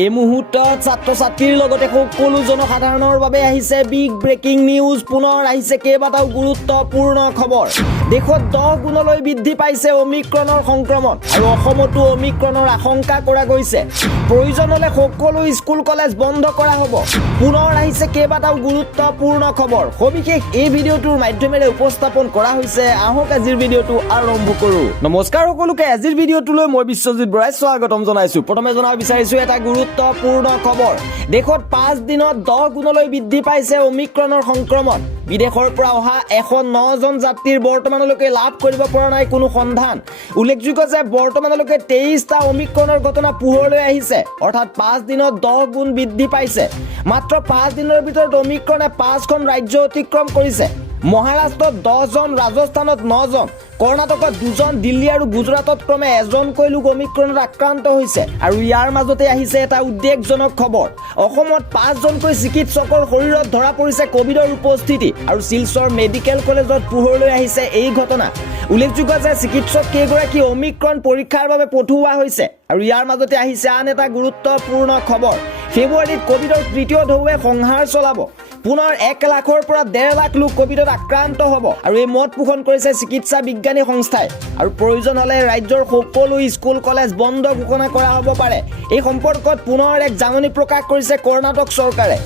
এই মুহূৰ্তত ছাত্ৰ-ছাত্ৰীৰ লগতে সকলো জনসাধাৰণৰ বাবে আহিছে বিগ ব্ৰেকিং নিউজ। পুনৰ আহিছে কেইবাটাও গুৰুত্বপূৰ্ণ খবৰ। দেশত 10 গুণলৈ বৃদ্ধি পাইছে অমিক্ৰণৰ সংক্ৰমণ আৰু অসমতো অমিক্ৰণৰ আশংকা কৰা গৈছে। প্ৰয়োজন হ'লে সকলো স্কুল কলেজ বন্ধ কৰা হ'ব। পুনৰ আহিছে কেইবাটাও গুৰুত্বপূৰ্ণ খবৰ। সবিশেষ এই ভিডিঅ'টোৰ মাধ্যমেৰে উপস্থাপন কৰা হৈছে। আহক আজিৰ ভিডিঅ'টো আৰম্ভ কৰোঁ। নমস্কাৰ সকলোকে, আজিৰ ভিডিঅ'টোলৈ মই বিশ্বজিৎ বৰাই স্বাগতম জনাইছোঁ। প্ৰথমে জনাব বিচাৰিছোঁ এটা গুৰুত্বপূৰ্ণ খবৰ। দেশত 5 দিনত 10 গুণলৈ বৃদ্ধি পাইছে অমিক্ৰণৰ সংক্ৰমণ। বিদেশৰ পৰা অহা 109 জন যাত্ৰীৰ বৰ্তমানলৈকে লাভ কৰিব পৰা নাই কোনো সন্ধান। উল্লেখযোগ্য যে বৰ্তমানলৈকে 23টা অমিক্ৰণৰ ঘটনা পোহৰলৈ আহিছে, অৰ্থাৎ 5 দিনত 10 গুণ বৃদ্ধি পাইছে। মাত্ৰ 5 দিনৰ ভিতৰত অমিক্ৰণে 5খন ৰাজ্য অতিক্ৰম কৰিছে। মহাৰাষ্ট্ৰত 10 জন, ৰাজস্থানত 9 জন, কৰ্ণাটকত 2 জন, দিল্লী আৰু গুজৰাটত ক্ৰমে এজনকৈ লোক অমিক্ৰণত আক্ৰান্ত হৈছে। আৰু ইয়াৰ মাজতে আহিছে এটা উদ্বেগজনক খবৰ। অসমত 5 জনকৈ চিকিৎসকৰ শৰীৰত ধৰা পৰিছে কভিডৰ উপস্থিতি আৰু শিলচৰ মেডিকেল কলেজত পোহৰলৈ আহিছে এই ঘটনা। উল্লেখযোগ্য যে চিকিৎসক কেইগৰাকী অমিক্ৰণ পৰীক্ষাৰ বাবে পঠোৱা হৈছে। আৰু ইয়াৰ মাজতে আহিছে আন এটা গুৰুত্বপূৰ্ণ খবৰ। ফেব্ৰুৱাৰীত কভিডৰ তৃতীয় ঢৌৱে সংহাৰ চলাব। পুনৰ 1 লাখৰ পৰা 1.5 লাখ লোক কভিডত আক্ৰান্ত হ'ব আৰু এই মত পোষণ কৰিছে চিকিৎসা বিজ্ঞানী সংস্থাই। আৰু প্ৰয়োজন হ'লে ৰাজ্যৰ সকলো স্কুল কলেজ বন্ধ ঘোষণা কৰা হ'ব পাৰে। এই সম্পৰ্কত পুনৰ এক জাননী প্ৰকাশ কৰিছে কৰ্ণাটক চৰকাৰে।